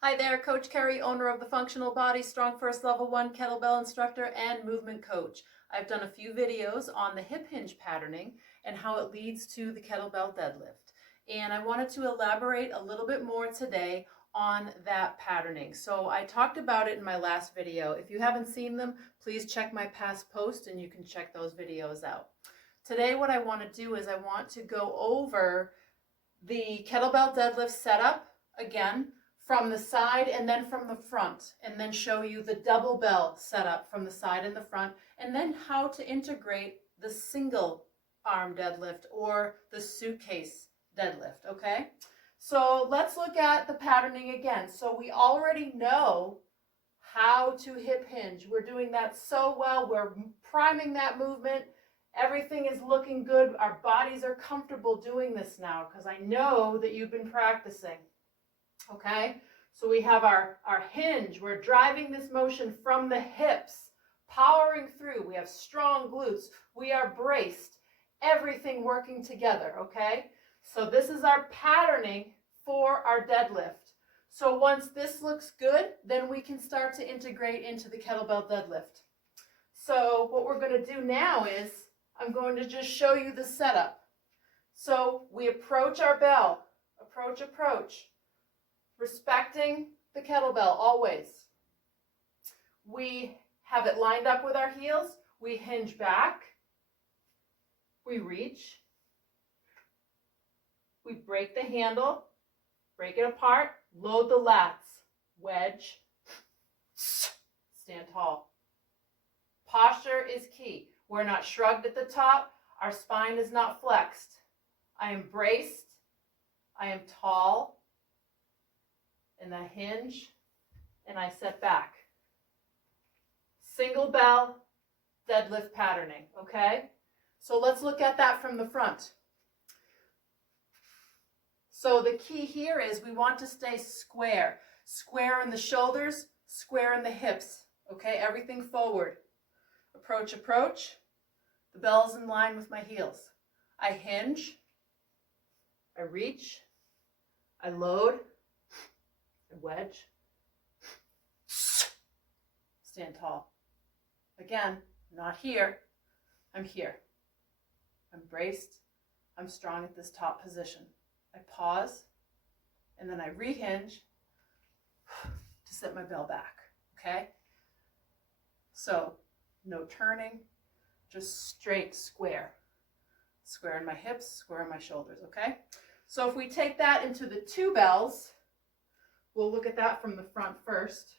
Hi there, Coach Kerry, owner of the Functional Body StrongFirst Level 1 Kettlebell Instructor and Movement Coach. I've done a few videos on the hip hinge patterning and how it leads to the kettlebell deadlift. And I wanted to elaborate a little bit more today on that patterning. So I talked about it in my last video. If you haven't seen them, please check my past post and you can check those videos out. Today what I want to do is I want to go over the kettlebell deadlift setup again, from the side and then from the front, and then show you the double bell setup from the side and the front, and then how to integrate the single arm deadlift or the suitcase deadlift, okay? So let's look at the patterning again. So we already know how to hip hinge. We're doing that so well. We're priming that movement. Everything is looking good. Our bodies are comfortable doing this now because I know that you've been practicing. Okay, so we have our hinge. We're driving this motion from the hips, powering through. We have strong glutes. We are braced. Everything working together, okay? So this is our patterning for our deadlift. So once this looks good, then we can start to integrate into the kettlebell deadlift. So what we're going to do now is I'm going to just show you the setup. So we approach our bell, approach. Respecting the kettlebell always. We have it lined up with our heels. We hinge back. We reach. We break the handle, break it apart, load the lats, wedge, stand tall. Posture is key. We're not shrugged at the top. Our spine is not flexed. I am braced. I am tall. And I hinge, and I set back. Single bell deadlift patterning, okay? So let's look at that from the front. So the key here is we want to stay square. Square in the shoulders, square in the hips, okay? Everything forward. Approach. The bell's in line with my heels. I hinge, I reach, I load, wedge, stand tall. Again, not here, I'm here. I'm braced, I'm strong at this top position. I pause, and then I rehinge to set my bell back, okay? So, no turning, just straight square. Square in my hips, square in my shoulders, okay? So if we take that into the two bells, we'll look at that from the front first.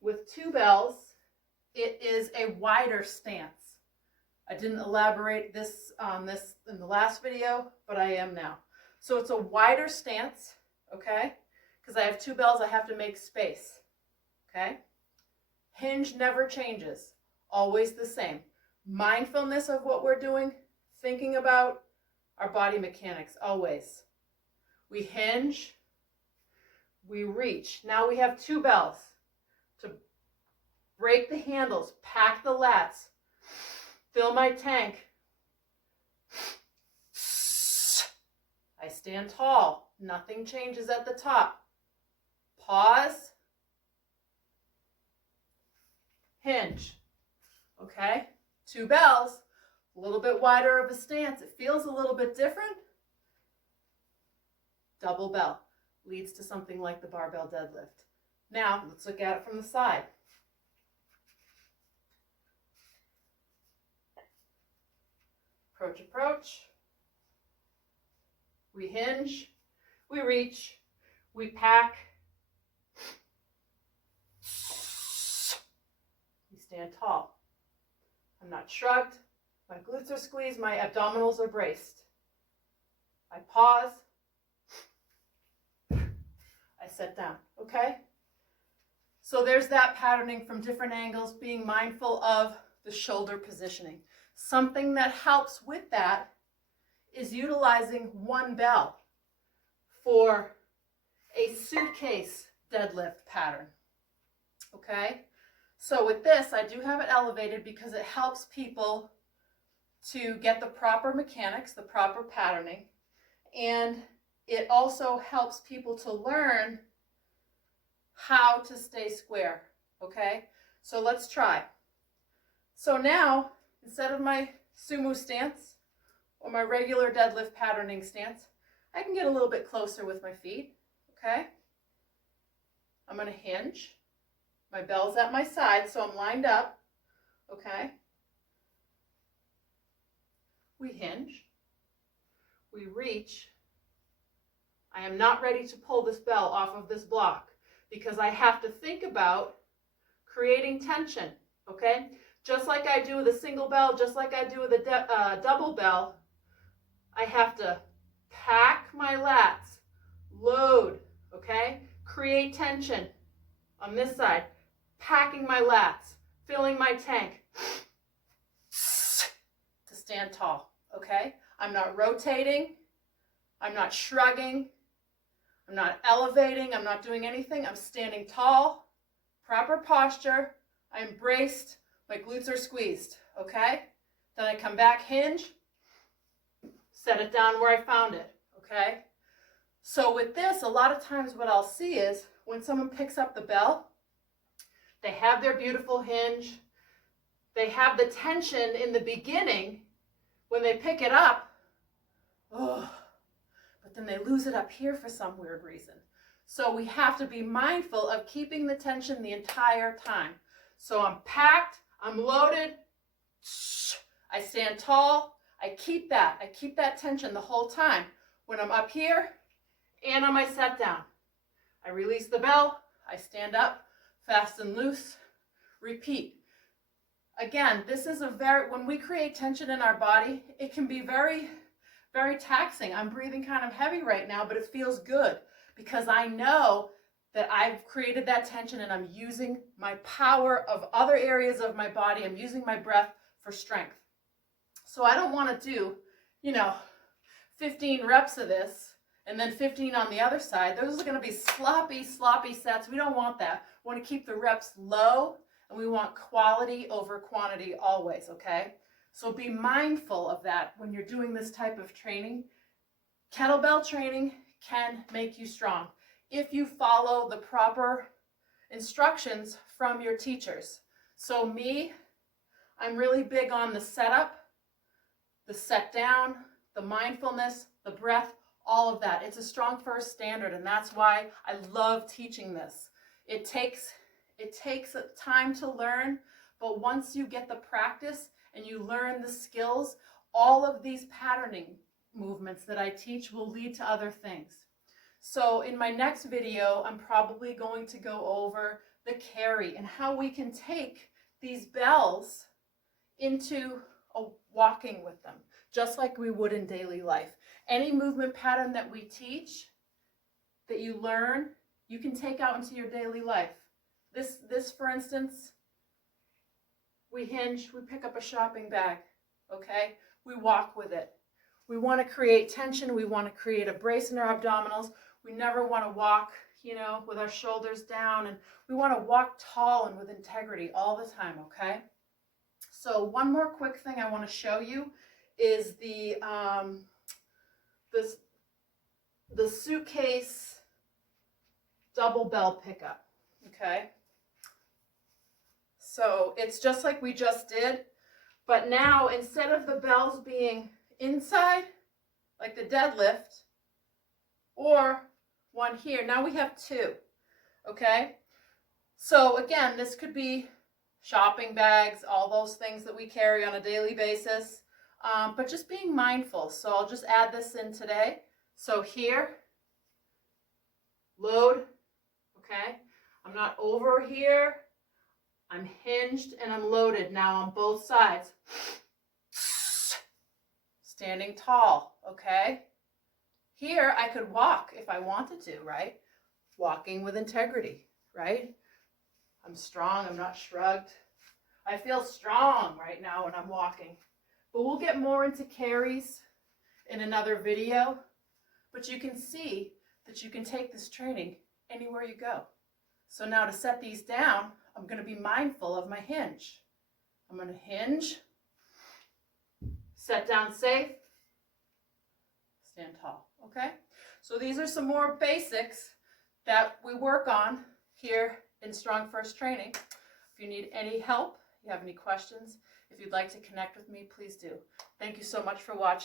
With two bells, it is a wider stance. I didn't elaborate this on this in the last video, but I am now. So it's a wider stance, okay? Because I have two bells, I have to make space, okay? Hinge never changes, always the same. Mindfulness of what we're doing, thinking about our body mechanics, always. We hinge, we reach. Now we have two bells to break the handles, pack the lats, fill my tank. I stand tall. Nothing changes at the top. Pause. Hinge. Okay? Two bells, a little bit wider of a stance. It feels a little bit different. Double bell leads to something like the barbell deadlift. Now, let's look at it from the side. Approach. We hinge, we reach, we pack. We stand tall. I'm not shrugged. My glutes are squeezed. My abdominals are braced. I pause. I set down, okay? So there's that patterning from different angles, being mindful of the shoulder positioning. Something that helps with that is utilizing one bell for a suitcase deadlift pattern, okay? So with this, I do have it elevated because it helps people to get the proper mechanics, the proper patterning, and it also helps people to learn how to stay square, okay? So let's try. So now, instead of my sumo stance or my regular deadlift patterning stance, I can get a little bit closer with my feet, okay? I'm going to hinge. My bell's at my side, so I'm lined up, okay? We hinge. We reach. I am not ready to pull this bell off of this block because I have to think about creating tension, okay? Just like I do with a single bell, just like I do with a double bell, I have to pack my lats, load, okay? Create tension on this side, packing my lats, filling my tank to stand tall, okay? I'm not rotating, I'm not shrugging, I'm not elevating, I'm not doing anything. I'm standing tall, proper posture, I'm braced, my glutes are squeezed, okay? Then I come back, hinge, set it down where I found it, okay? So with this, a lot of times what I'll see is when someone picks up the bell, they have their beautiful hinge, they have the tension in the beginning. When they pick it up, oh, but then they lose it up here for some weird reason. So we have to be mindful of keeping the tension the entire time. So I'm packed, I'm loaded, I stand tall, I keep that tension the whole time. When I'm up here and on my set down, I release the bell, I stand up, fast and loose, repeat. Again, this is when we create tension in our body, it can be very, very taxing. I'm breathing kind of heavy right now, but it feels good because I know that I've created that tension and I'm using my power of other areas of my body. I'm using my breath for strength. So I don't want to do, 15 reps of this and then 15 on the other side. Those are going to be sloppy sets. We don't want that. We want to keep the reps low and we want quality over quantity always, okay? So be mindful of that when you're doing this type of training. Kettlebell training can make you strong if you follow the proper instructions from your teachers. So me, I'm really big on the setup, the set down, the mindfulness, the breath, all of that. It's a StrongFirst standard, and that's why I love teaching this. It takes time to learn, but once you get the practice and you learn the skills, all of these patterning movements that I teach will lead to other things. So in my next video, I'm probably going to go over the carry and how we can take these bells into walking with them, just like we would in daily life. Any movement pattern that we teach, that you learn, you can take out into your daily life. This for instance, we hinge, we pick up a shopping bag, okay? We walk with it. We want to create tension. We want to create a brace in our abdominals. We never want to walk, with our shoulders down, and we want to walk tall and with integrity all the time, okay? So one more quick thing I want to show you is the suitcase double bell pickup, okay? So it's just like we just did, but now instead of the bells being inside, like the deadlift, or one here, now we have two, okay? So again, this could be shopping bags, all those things that we carry on a daily basis, but just being mindful. So I'll just add this in today. So here, load, okay? I'm not over here. I'm hinged and I'm loaded now on both sides. Standing tall, okay? Here I could walk if I wanted to, right? Walking with integrity, right? I'm strong, I'm not shrugged. I feel strong right now when I'm walking. But we'll get more into carries in another video. But you can see that you can take this training anywhere you go. So now to set these down, I'm going to be mindful of my hinge. I'm going to hinge, set down safe, stand tall, okay? So these are some more basics that we work on here in StrongFirst Training. If you need any help, you have any questions, if you'd like to connect with me, please do. Thank you so much for watching.